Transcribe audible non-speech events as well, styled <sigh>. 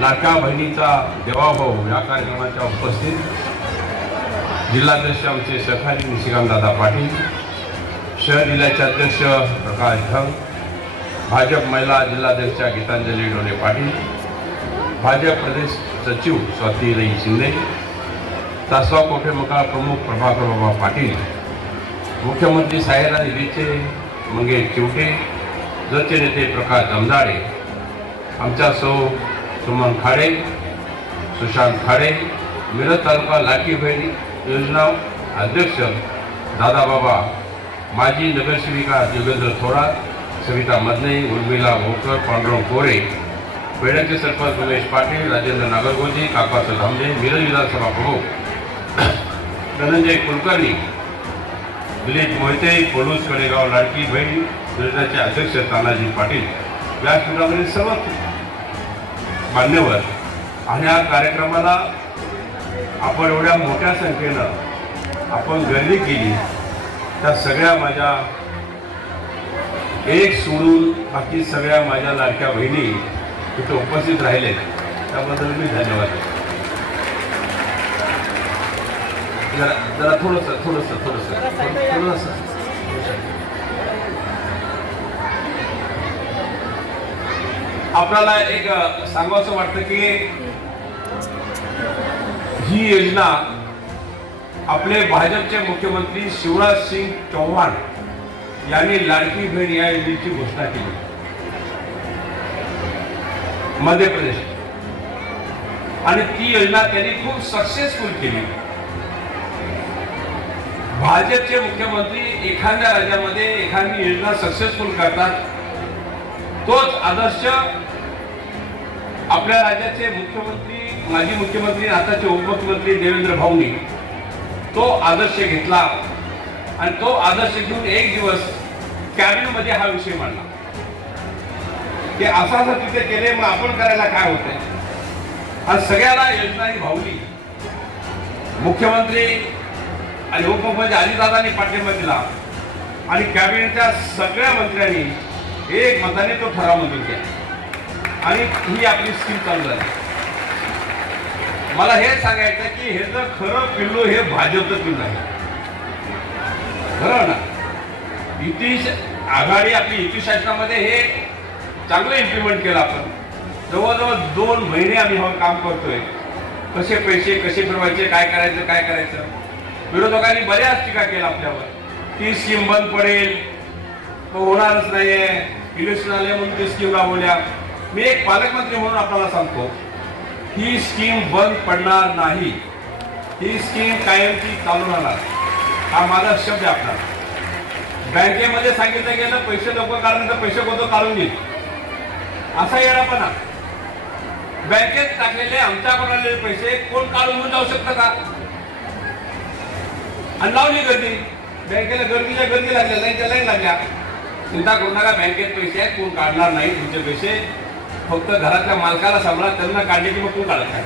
लाडका बहिणीचा देवाभाऊ या कार्यक्रमाच्या उपस्थित जिल्हाध्यक्ष आमचे सहकारी निशिकांत दादा पाटील शहर जिल्ह्याचे अध्यक्ष प्रकाश ढग भाजप महिला जिल्हाध्यक्षा गीतांजली डोले पाटील भाजप प्रदेश सचिव स्वातीताई शिंदे तासगाव कोठे मका प्रमुख प्रभाकर बाबा पाटील मुख्यमंत्री साहेबराज विचे मंगेश चिवटे जचे नेते प्रकाश जमदाडे आमच्या सौ सुमन खाडे सुशांत खाडे मिरज तालुका लाडकी बहिणी योजना अध्यक्ष दादाबाबा माजी नगरसेविका योगेंद्र थोरात सविता मदने उर्मिला भोकर पांडुरंग कोरे पेड्याचे सरपंच उमेश पाटील राजेंद्र नागरगोजी काकासाहेब धामजे मिरज विधानसभा प्रमुख <coughs> धनंजय कुलकर्णी दिलीप मोहिते पोलूस कडेगाव लाडकी बहीण योजनेचे अध्यक्ष तानाजी पाटील. व्यासपीठावरील सर्व मान्यवर. आणि या कार्यक्रमाला आपण एवढ्या मोठ्या संख्येनं आपण गर्दी केली. त्या सगळ्या माझ्या एक सोडून बाकी सगळ्या माझ्या लाडक्या बहिणी तिथे उपस्थित राहिले त्याबद्दल मी धन्यवाद देतो. जरा जरा थोडंसं थोडंसं थोडंसं थोडंसं. आपल्याला एक सांगावंसं वाटतं की ही योजना आपले भाजपचे मुख्यमंत्री शिवराज सिंग चौहान यांनी लाडकी बहीण या योजनेची घोषणा केली. मध्य प्रदेश. आणि ती योजना त्यांनी खूप सक्सेसफुल केली. भाजपचे मुख्यमंत्री एखाद्या राज्यामध्ये एखादी योजना सक्सेसफुल करतात तोच आदर्श आपल्या राज्याचे मुख्यमंत्री माजी मुख्यमंत्री आताचे उपमुख्यमंत्री देवेंद्र भाऊनी तो आदर्श घेतला आणि तो आदर्श घेऊन एक दिवस कॅबिनेटमध्ये हा विषय मांडला. की असं असं तिथे केले मग आपण करायला काय होतंय? आज सगळ्याला योजना ही भावली मुख्यमंत्री आणि उपमुख्यमंत्री अजितदादांनी पाठिंबा दिला आणि कॅबिनेटच्या सगळ्या मंत्र्यांनी एक मताने तो ठराव मंजूर केला. आणि ही आपली स्कीम चालू झाली. मला हे सांगायचं की हे जर खरं पिल्लू हे भाजपचं पिल्लू आहे. खरं ना? युती आघाडी आपली युती शासनामध्ये हे चांगलं इम्प्लिमेंट केलं आपण. जवळजवळ दोन महिने आम्ही हे काम करतोय. कसे पैसे कसे फिरवायचे काय करायचं काय करायचं? विरोधकांनी बऱ्याच टीका केल्या आपल्यावर. ती स्कीम बंद पडेल तो होणारच नाहीये. इलेक्शन आले म्हणून ती स्कीम राबवल्या. मी एक पालकमंत्री म्हणून आपल्याला सांगतो ही स्कीम बंद पडणार नाही. ही स्कीम कायमची चालू राहणार. हा माझा शब्द आहे आपला. बँकेमध्ये सांगितलं गेलं पैसे लोक काढून तर पैसे कोणतं काढून घेईल असा येणारपणा. बँकेत टाकलेले आमच्याकडून आलेले पैसे कोण काढून घेऊन जाऊ शकतं का? आणि लावली गर्दी. बँकेला गर्दीच्या गर्दी लागल्या लाईनच्या लाईन लागल्या. चिंता करू नका बँकेत पैसे आहेत कोण काढणार नाही तुमचे पैसे. फक्त घरातल्या मालकाला सांभाळा त्यांना काढले की मग कोण काढत नाही